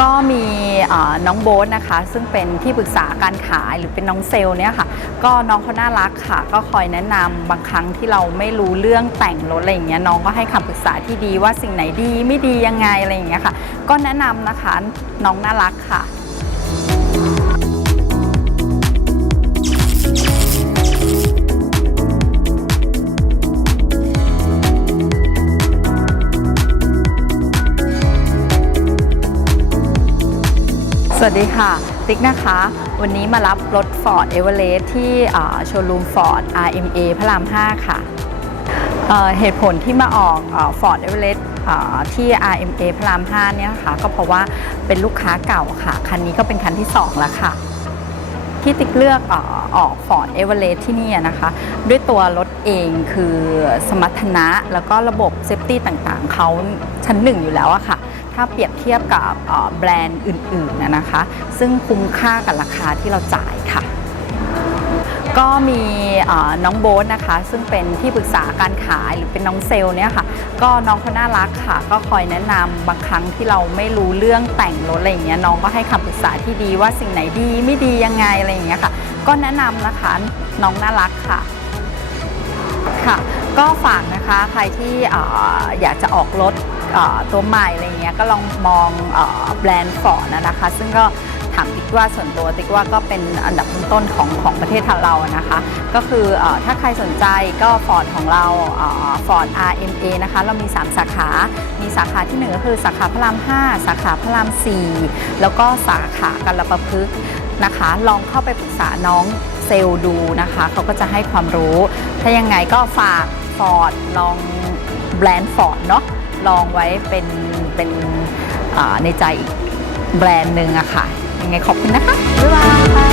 ก็มีน้องโบ๊ทนะคะ ซึ่งเป็นที่ปรึกษาการขายหรือเป็นน้องเซลล์เนี่ยค่ะ ก็น้องเขาน่ารักค่ะ ก็คอยแนะนำบางครั้งที่เราไม่รู้เรื่องแต่งรถอะไรอย่างเงี้ยน้องก็ให้คำปรึกษาที่ดีว่าสิ่งไหนดีไม่ดียังไงอะไรอย่างเงี้ยค่ะ ก็แนะนำนะคะน้องน่ารักค่ะ สวัสดีค่ะ ติ๊กนะคะ วันนี้มารับรถ Ford e v e r e s t ที่โชว์รูม Ford RMA พระราม 5 ค่ะเเหตุผลที่มาออก Ford e v e r e s t ที่ RMA พระราม 5 เนี่ยนะคะก็เพราะว่าเป็นลูกค้าเก่าค่ะ คันนี้ก็เป็นคันที่ 2 แล้วค่ะ ที่ติ๊กเลือกเออออก Ford e v e r e s t ที่นี่นะคะ ด้วยตัวรถเองคือสมรรถนะ แล้วก็ระบบเซฟตี้ต่างๆ เขาชั้นหนึ่งอยู่แล้วอะค่ะ ถ้าเปรียบเทียบกับแบรนด์อื่นๆนะคะ ซึ่งคุ้มค่ากับราคาที่เราจ่ายค่ะก็มีน้องโบ๊ทนะคะ ซึ่งเป็นที่ปรึกษาการขายหรือเป็นน้องเซลล์เนี่ยค่ะ ก็น้องเขาน่ารักค่ะ ก็คอยแนะนำบางครั้งที่เราไม่รู้เรื่องแต่งรถอะไรอย่างเงี้ยน้องก็ให้คำปรึกษาที่ดีว่าสิ่งไหนดีไม่ดียังไงอะไรอย่างเงี้ยค่ะ ก็แนะนำนะคะน้องน่ารักค่ะค่ะ ก็ฝากนะคะใครที่อยากจะออกรถ ตัวใหม่อะไรเงี้ยก็ลองมองแบรนด์ฟอร์ดนะคะ ซึ่งก็ถามติ๊กว่าส่วนตัวติ๊กว่าก็เป็นอันดับต้นๆของของประเทศไทยเรานะคะ ก็คืออถ้าใครสนใจก็ฟอร์ดของเราฟอร์ด RMA นะคะเรามี 3 สาขา มีสาขาที่หนึ่งก็คือสาขาพระราม 5 สาขาพระราม 4 แล้วก็สาขากัลประพฤกษ์นะคะ ลองเข้าไปปรึกษาน้องเซลล์ดูนะคะเขาก็จะให้ความรู้ ถ้ายังไงก็ฝากฟอร์ดลองแบรนด์ฟอร์ดเนาะ ลองไว้เป็นเป็นในใจอีกแบรนด์หนึ่งอะค่ะ ยังไงขอบคุณนะคะ บ๊ายบาย